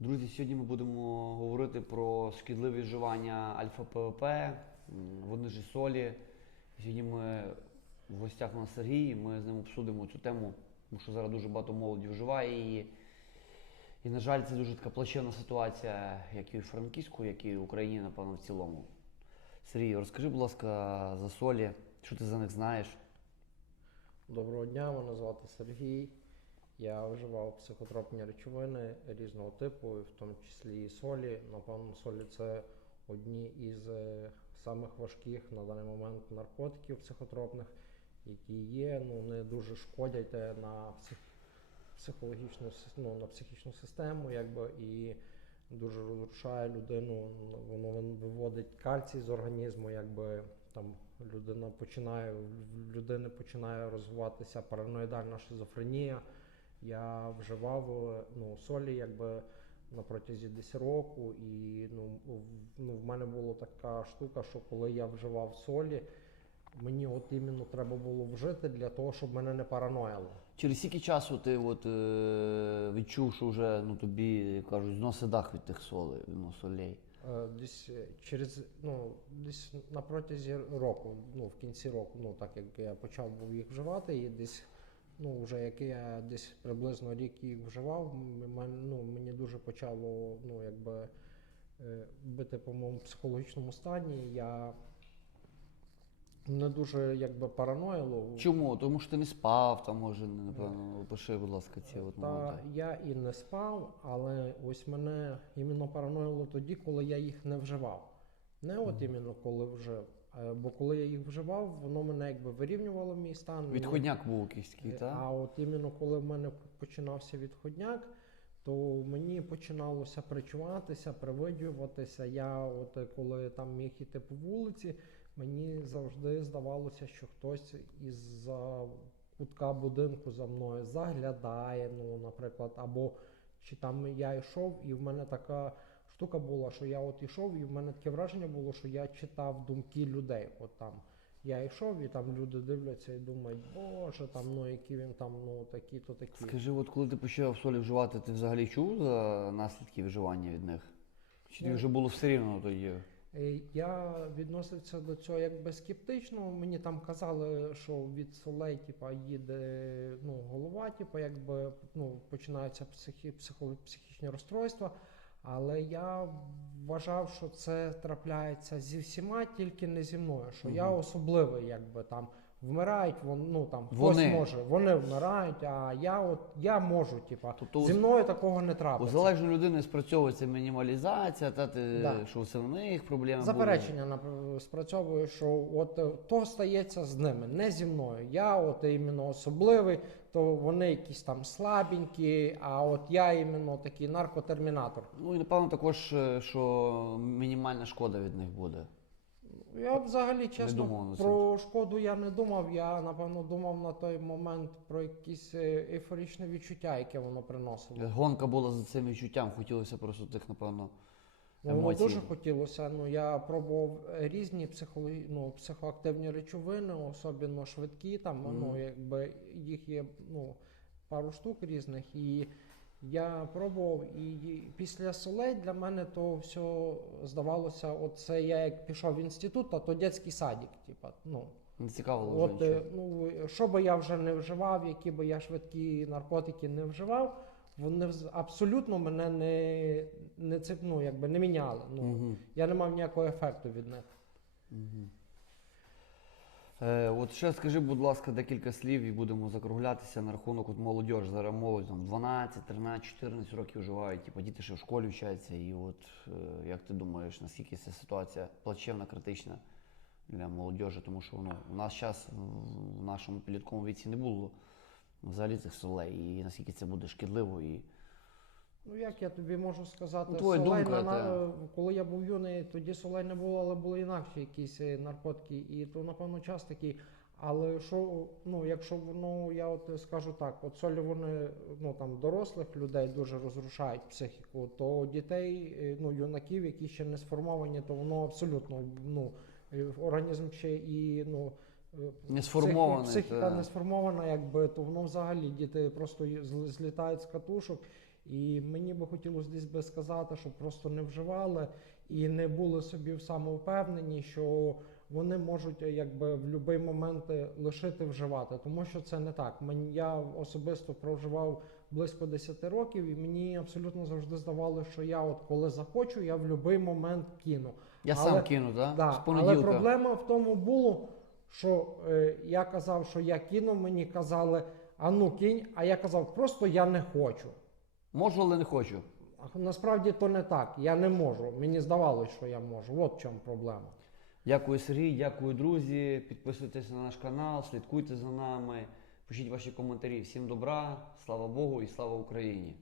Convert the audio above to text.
Друзі, сьогодні ми будемо говорити про шкідливі вживання альфа-ПВП, ж солі. Сьогодні ми в гостях у нас Сергій, ми з ним обсудимо цю тему, тому що зараз дуже багато молоді вживає її. І, на жаль, це дуже така плачевна ситуація, як і в Франківську, як і в Україні, напевно, в цілому. Сергій, розкажи, будь ласка, за солі, що ти за них знаєш? Доброго дня, мене звати Сергій. Я вживав психотропні речовини різного типу, в тому числі і солі. Напевно, солі це одні із е, самих важких на даний момент наркотиків психотропних, які є. Ну, вони дуже шкодять е, на псих... психологічну ну, на психічну систему, якби і дуже розрушає людину. Воно виводить кальцій з організму, якби там людина починає в людини починає розвиватися параноїдальна шизофренія. Я вживав е, ну, солі якби на протязі 10 року, і ну, в, ну, в мене була така штука, що коли я вживав солі, мені от іменно треба було вжити для того, щоб мене не параноїло. Через скільки часу ти от, е, відчув, що вже ну, тобі кажуть, зносить дах від тих солей, ну, солей? Е, Десь е, через ну десь на протязі року, ну в кінці року, ну так як я почав був їх вживати, і десь ну вже як я десь приблизно рік їх вживав, ну, мені дуже почало ну якби е, бити по моєму психологічному стані. Я не дуже якби параноїло. Чому? Тому що ти не спав, там може, напевно, опиши, будь ласка, ці от Та я і не спав, але ось мене іменно параноїло тоді, коли я їх не вживав. Не от іменно коли вжив. Е, Бо коли я їх вживав, воно мене якби вирівнювало мій стан. Відходняк був якийсь такий, Е, так? А от іменно коли в мене починався відходняк, то мені починалося причуватися, привидюватися. Я, от е, коли там міг іти по вулиці, мені завжди здавалося, що хтось із кутка будинку за мною заглядає, ну, наприклад, або чи там я йшов, і в мене така штука була, що я от йшов, і в мене таке враження було, що я читав думки людей. От там. Я йшов, і там люди дивляться і думають, боже, там ну які він там, ну такі, то такі. Скажи, от коли ти почав солі вживати, ти взагалі чув за наслідки вживання від них? Чи тобі Ну, вже було все рівно тоді? Е, Я відносився до цього якби скептично. Мені там казали, що від солей, типа, їде ну, голова, типа, якби ну, починаються психі, психо, психічні розстройства. Але я вважав, що це трапляється зі всіма, тільки не зі мною. Що я особливий, якби там вмирають, вон, ну там хтось може, вони вмирають, а я от я можу, типа, Тобто зі мною такого не У трапиться. залежної людини спрацьовується мінімалізація, та ти, Да. що в них проблеми Заперечення нап- спрацьовує, що от е, то стається з ними, не зі мною. Я от іменно особливий, то вони якісь там слабенькі, а от я іменно такий наркотермінатор. Ну і напевно також, е, що мінімальна шкода від них буде. Я взагалі чесно думав про шкоду я не думав. Я напевно думав на той момент про якісь е, відчуття, яке воно приносило. Гонка була за цим відчуттям, хотілося просто тих, напевно. Ну, дуже хотілося. Ну я пробував різні психологі... ну, психоактивні речовини, особливо швидкі. Там Мгм. ну якби їх є ну пару штук різних, і я пробував. І після солей для мене то все здавалося. От це я як пішов в інститут, а то дитячий садик. Типа, ну Не цікавило от е, ну що би я вже не вживав, які би я швидкі наркотики не вживав. Вони абсолютно мене не, не це, ну, якби не міняли. Ну, Мгм. я не мав ніякого ефекту від них. Мгм. Е, от ще скажи, будь ласка, декілька слів і будемо закруглятися на рахунок от молодіж. Зараз молодь там 12, 13, 14 років вживають, типу діти ще в школі вчаться. І от е, як ти думаєш, наскільки ця ситуація плачевна, критична для молодіжі? Тому що ну, у нас час в нашому підлітковому віці не було взагалі цих солей, і наскільки це буде шкідливо і. Ну як я тобі можу сказати, Ну, твоя солей думка, на, та. коли я був юний, тоді солей не було, але були інакші якісь е, наркотики, і то, напевно, час такий. Але що, ну, якщо воно, я от скажу так, от солі вони ну там дорослих людей дуже розрушають психіку, то дітей, е, ну юнаків, які ще не сформовані, то воно абсолютно ну е, організм ще і ну. е, Не сформований, Психіка та. не сформована, якби то воно взагалі діти просто й- зл- злітають з катушок. І мені би хотілося десь би сказати, щоб просто не вживали і не були собі самовпевнені, що вони можуть е, якби в будь-який момент е, лишити вживати, тому що це не так. Мені я особисто проживав близько 10 років, і мені абсолютно завжди здавалося, що я, от коли захочу, я в будь-який момент кину. Я Але- сам кину, да? Да, З але проблема в тому було, що е, я казав, що я кину, мені казали, а ну кінь, а я казав, просто я не хочу. Можу, але не хочу. Насправді то не так. Я не можу. Мені здавалося, що я можу. От в чому проблема. Дякую, Сергій, дякую, друзі. Підписуйтесь на наш канал, слідкуйте за нами, пишіть ваші коментарі. Всім добра, слава Богу і слава Україні!